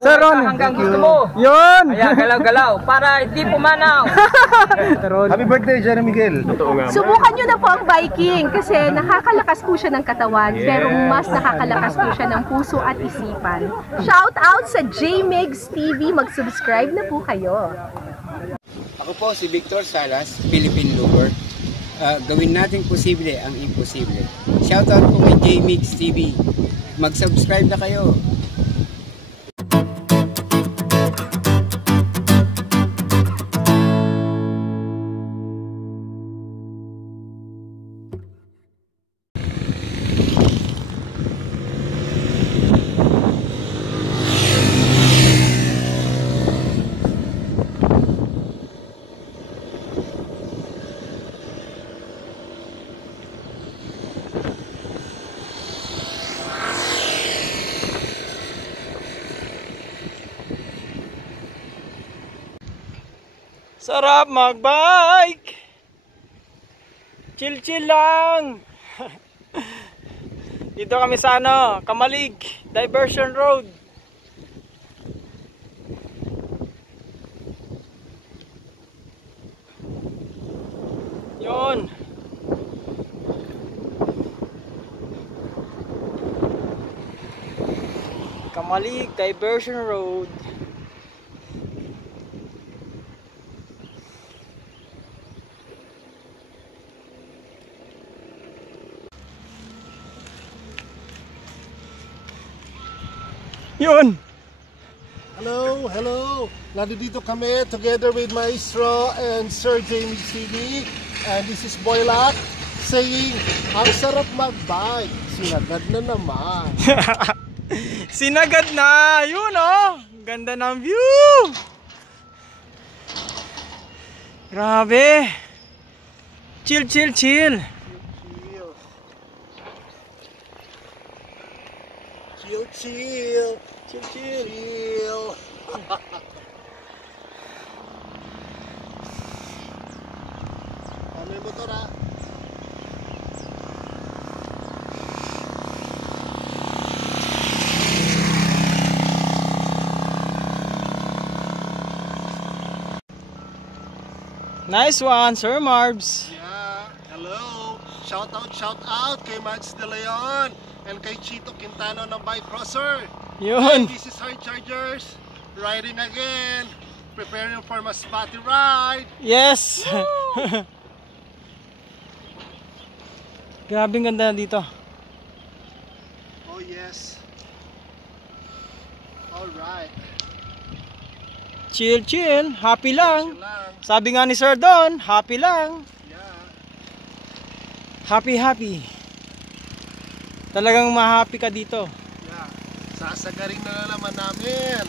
Sir Ron, hanggang gusto mo. Yun! Kaya galaw-galaw para hindi pumanaw. Happy birthday, Jerry Miguel. Subukan nyo na po ang biking kasi nakakalakas po siya ng katawan pero mas nakakalakas po siya ng puso at isipan. Shout out sa JMIGS TV, mag-subscribe na po kayo. Ako po si Victor Salas, Philippine Looper. Gawin natin posible ang imposible. Shout out po kay JMIGS TV. Mag-subscribe na kayo. Sarap magbike! Chill lang! Dito kami sa Kamalig Diversion Road. Yun. Kamalig Diversion Road. Yun! Hello! Nandito kami together with Maestro and Sir Jamie TV. And this is Boylac saying, ang sarap magbike. Sinagad na naman. Sinagad na! Yun oh! Ganda ng view! Grabe! Chill! Chill. Ano yung motor ha? Nice one, Sir Marbs! Yeah, hello! Shout out kay Mads De Leon and kay Chito Quintano ng Bike Crosser. Yun! This is Hard Chargers, riding again, preparing for my spotty ride. Yes! Grabe ganda dito. Oh yes. Alright. Chill, happy lang. Chill lang. Sabi nga ni Sir Don, happy lang. Yeah. Happy. Talagang ma-happy ka dito. Yeah. Sasagaring na naman namin.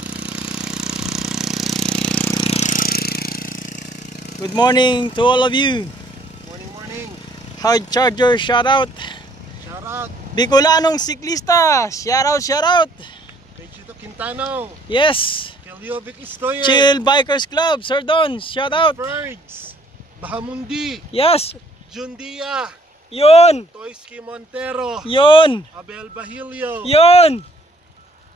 Good morning to all of you. Morning. Hard Charger, shout out. Shout out. Bicolanong siklista, shout out. Kay Chito Quintano. Yes. Kay Leovic Istoyer. Chill Bikers Club, Sir Don, shout out. Birds. Bahamundi. Yes. Jundia. Yun. Toyski Montero. Yun. Abel Bahilio. Yun.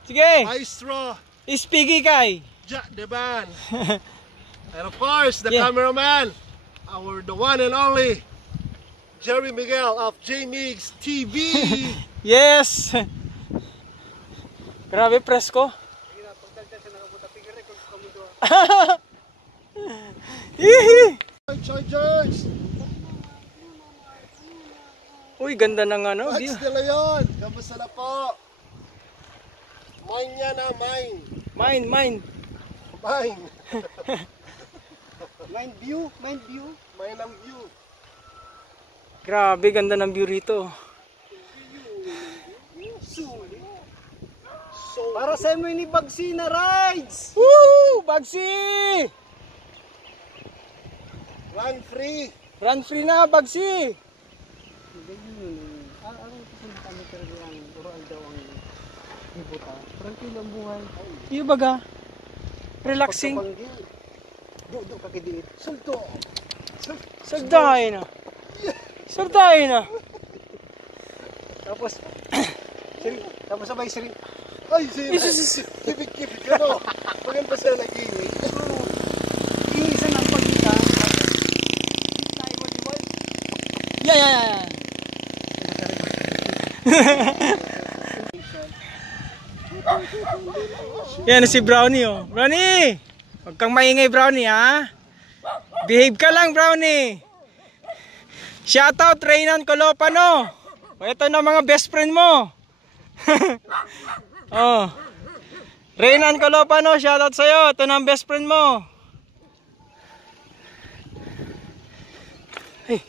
Sige. Maestro. Ispigi kay. Jack Deban. And of course, the Yeah. cameraman, the one and only, Jerry Miguel of JMIGS TV. Yes. Grabe presko. Hihi. Chargers. Uy, ganda ng view. Mads De Leon. Kamusta na po? Mine yan na, mine. Mine. Mine. Mind view. Mine ang view. Grabe, ganda ng view rito. Para sa mo ni Bagsi na rides. Woo! Bagsi! Run free. Run free na, Bagsi! Tranquilo ang buhay. Iyo baga? Relaxing. Do ka kidiit. Sulto. Sagdahin na. Sagdahin na. Tapos sabay siring. Ay, kipit-kipit ka no. yan. Yan si Brownie oh. Brownie! Huwag kang maingay Brownie ha. Behave ka lang Brownie. Shoutout Reynan Colopano. Ito na mga best friend mo. Oh. Reynan Colopano, shoutout sa'yo. Ito na ang best friend mo. Hey.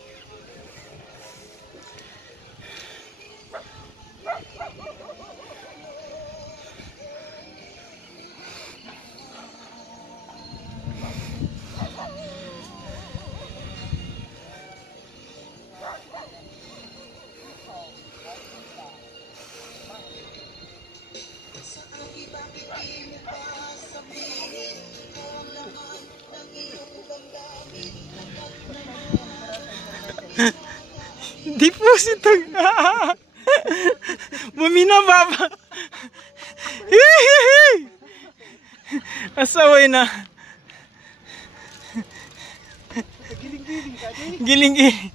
Deposito nga. Bumina baba. Asaway na. Giling-giling.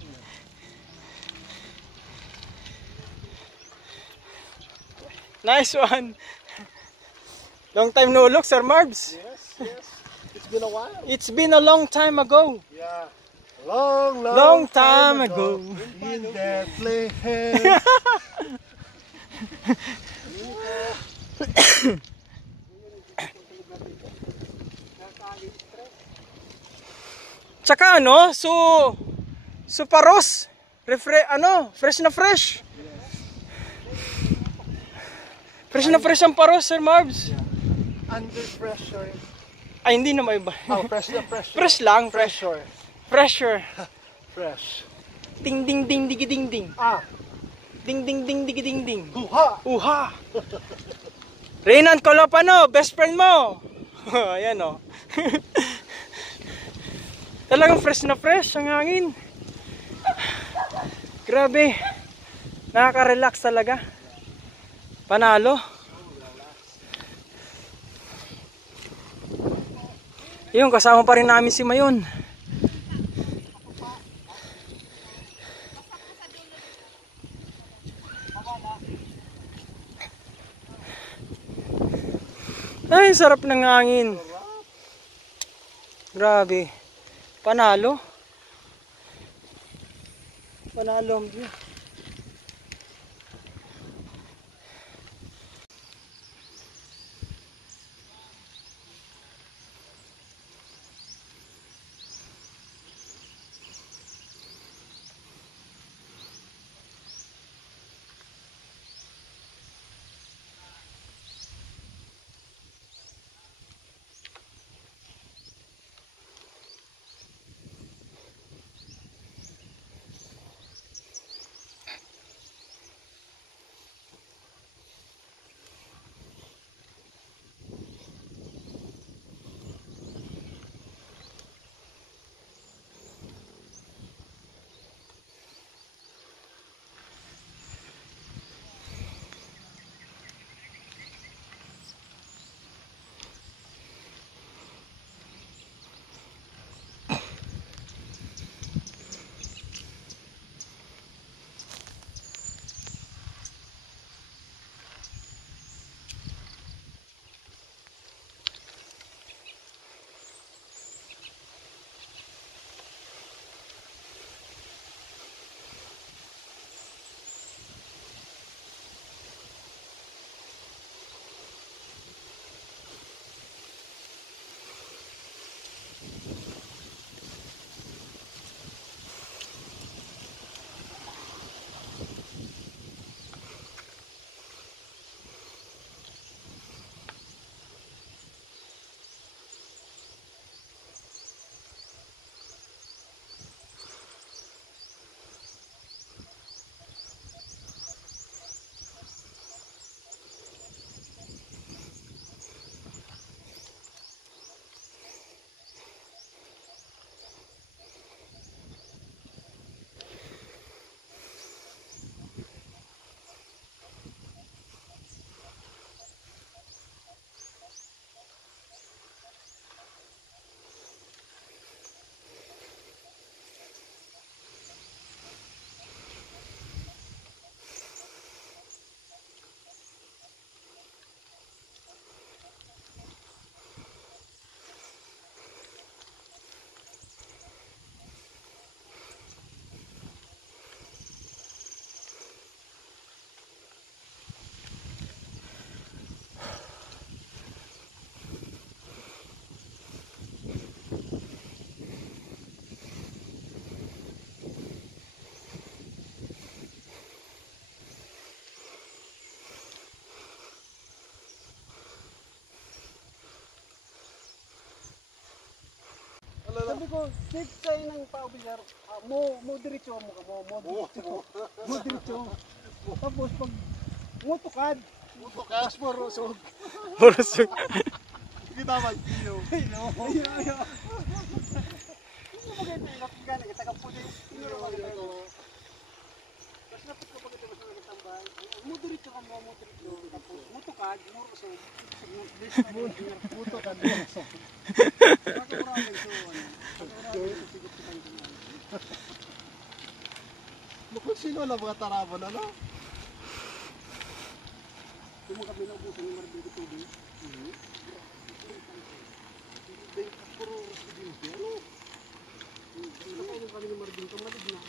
Nice one. Long time no look, Sir Marbs. Yes. It's been a while. It's been a long time ago. Yeah. Long time ago. In Bethlehem. Tsaka ano, paros. Fresh na fresh. Fresh na fresh ang paros, Sir Marbs. Under pressure. Ay, hindi na may iba. Oh, fresh na fresh. Fresh lang, fresh. Pressure. Pressure. Fresh. Ding ding ding digi ding ding. Ding ding ding digi ding ding. Huha! Uha. Reynan Colopano, best friend mo. Ayan oh. Talagang fresh na fresh ang hangin. Grabe. Nakaka-relax talaga. Panalo. Yung kasama pa rin namin si Mayon. Ay, sarap ng hangin. Grabe. Panalo. Panalo ang view. ko, check sa'yo ng paubilyar. Mo diretso mo ka mo. Mo diretso. Tapos pag mo tukad. Tapos mo rusog. Burusog. Kita ba? Iyo. Ayo. Hindi mo maganda yung nakikana. Kita po din. Tapos napit ko pag ito mas nagtambay. Mo diretso ka mo diretso. Tapos mo tukad, mo rusog. Mo tukad, mo rusog. Mukhang sino na mga tarabon, ano? Kung mo kami naubusan yung marabing tubig. Puro rusog din. Ano? Kakainin kami ng marabing ito, malig na.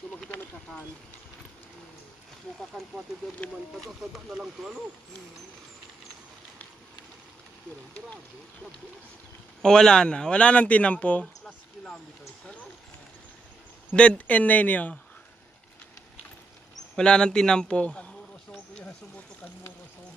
Kung makita nagkakan. Kung kakan po ati doon naman, sada na lang to, ano? Pero grabe. O wala na. Wala nang tinampo. Plus kilometers, ano? Dead end na yun. Wala nang tinampo. Kanmuro sogo yan, sumuto kanmuro sogo.